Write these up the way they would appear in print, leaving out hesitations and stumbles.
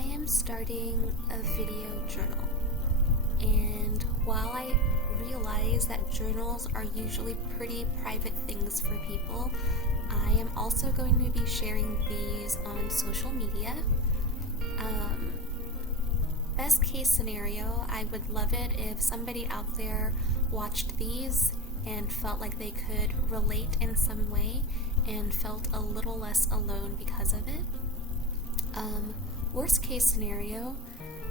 I am starting a video journal, and while I realize that journals are usually pretty private things for people, I am also going to be sharing these on social media. Best case scenario, I would love it if somebody out there watched these and felt like they could relate in some way and felt a little less alone because of it. Worst case scenario,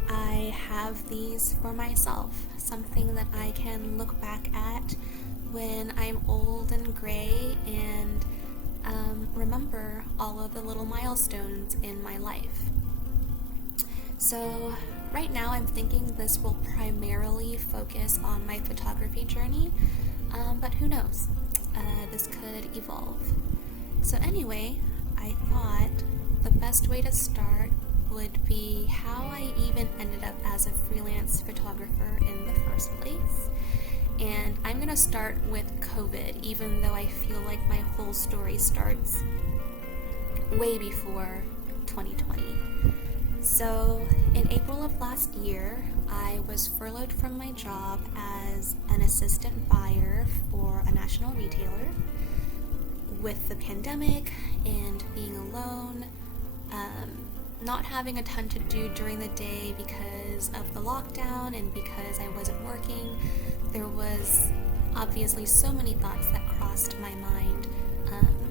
I have these for myself, something that I can look back at when I'm old and gray and remember all of the little milestones in my life. So right now I'm thinking this will primarily focus on my photography journey, but who knows? This could evolve. So anyway, I thought the best way to start would be how I even ended up as a freelance photographer in the first place. And I'm going to start with COVID, even though I feel like my whole story starts way before 2020. So in April of last year, I was furloughed from my job as an assistant buyer for a national retailer. With the pandemic and being alone, not having a ton to do during the day because of the lockdown and because I wasn't working, there was obviously so many thoughts that crossed my mind,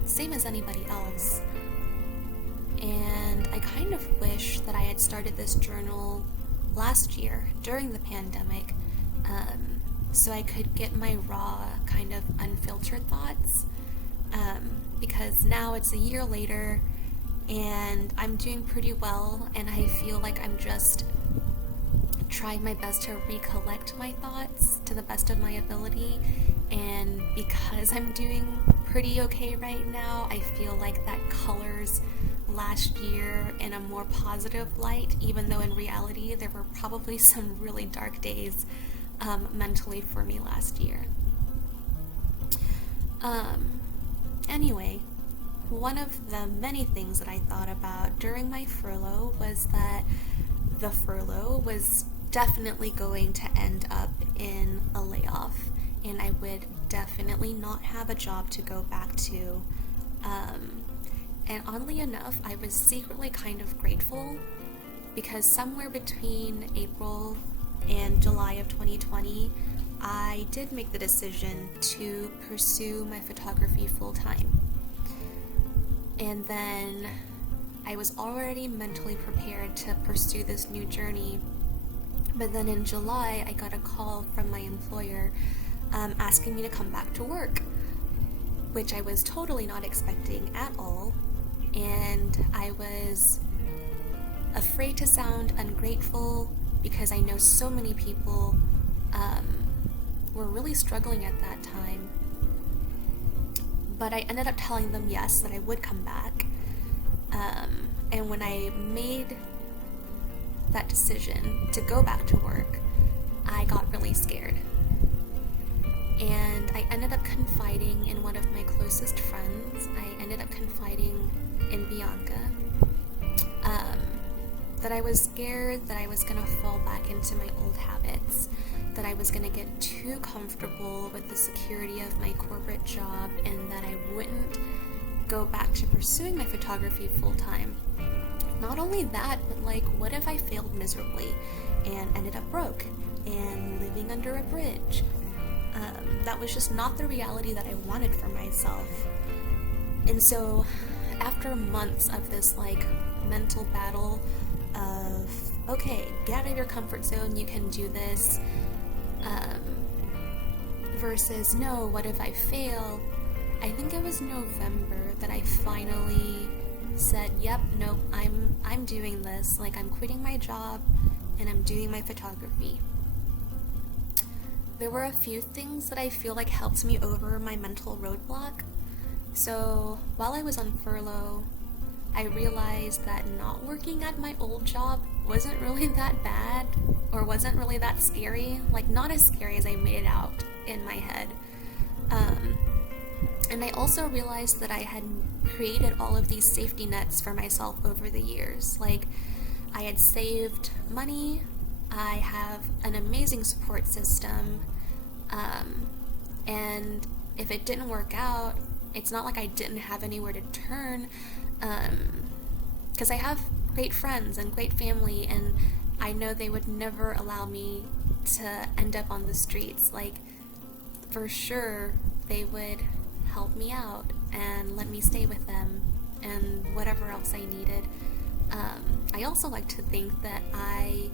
same as anybody else. And I kind of wish that I had started this journal last year during the pandemic, so I could get my raw, kind of unfiltered thoughts, because now it's a year later and I'm doing pretty well, and I feel like I'm just trying my best to recollect my thoughts to the best of my ability. And because I'm doing pretty okay right now, I feel like that colors last year in a more positive light, even though in reality there were probably some really dark days mentally for me last year. Anyway, one of the many things that I thought about during my furlough was that the furlough was definitely going to end up in a layoff, and I would definitely not have a job to go back to. And oddly enough, I was secretly kind of grateful, because somewhere between April and July of 2020, I did make the decision to pursue my photography full-time. And then I was already mentally prepared to pursue this new journey. But then in July, I got a call from my employer asking me to come back to work, which I was totally not expecting at all. And I was afraid to sound ungrateful because I know so many people were really struggling at that time. But I ended up telling them yes, that I would come back. And when I made that decision to go back to work, I got really scared. And I ended up confiding in one of my closest friends. I ended up confiding in Bianca, that I was scared that I was going to fall back into my old habits, that I was going to get too comfortable with the security of my corporate job, and that I wouldn't go back to pursuing my photography full-time. Not only that, but like, what if I failed miserably and ended up broke and living under a bridge? That was just not the reality that I wanted for myself. And so after months of this like mental battle of, okay, get out of your comfort zone, you can do this, versus no, what if I fail? I think it was November that I finally said, yep, nope, I'm doing this. Like, I'm quitting my job and I'm doing my photography. There were a few things that I feel like helped me over my mental roadblock. So while I was on furlough, I realized that not working at my old job wasn't really that bad, or wasn't really that scary. Like, not as scary as I made it out in my head. And I also realized that I had created all of these safety nets for myself over the years. Like, I had saved money. I have an amazing support system. And if it didn't work out, it's not like I didn't have anywhere to turn, because I have great friends and great family, and I know they would never allow me to end up on the streets. Like, for sure, they would help me out and let me stay with them and whatever else I needed. I also like to think that I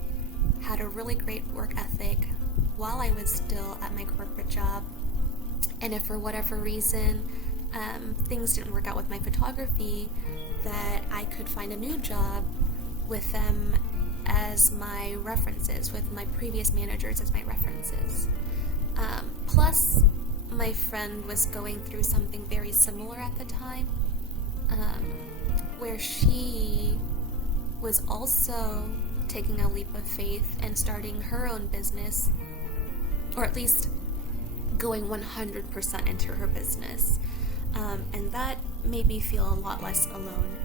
had a really great work ethic while I was still at my corporate job. And if for whatever reason things didn't work out with my photography, that I could find a new job with them as my references, with my previous managers as my references. Plus, my friend was going through something very similar at the time, where she was also taking a leap of faith and starting her own business, or at least going 100% into her business. And that made me feel a lot less alone,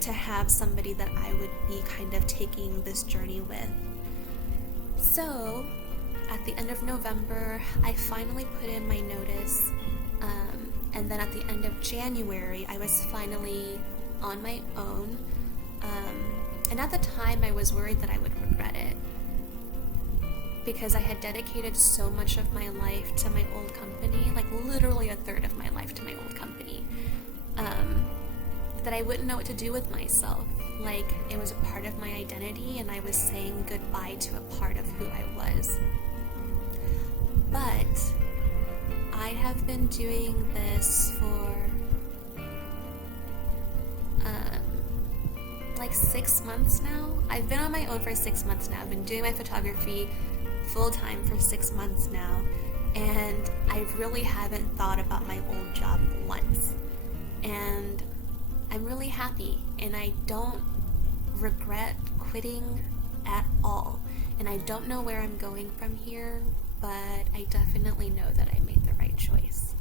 to have somebody that I would be kind of taking this journey with. So, at the end of November, I finally put in my notice, and then at the end of January, I was finally on my own. And at the time, I was worried that I would regret it, because I had dedicated so much of my life to my old company, like literally a third of my life to my old company, that I wouldn't know what to do with myself. Like, it was a part of my identity, and I was saying goodbye to a part of who I was. But I have been doing this for like 6 months now. I've been on my own for 6 months now. I've been doing my photography full-time for 6 months now, and I really haven't thought about my old job once. And I'm really happy, and I don't regret quitting at all. And I don't know where I'm going from here, but I definitely know that I made the right choice.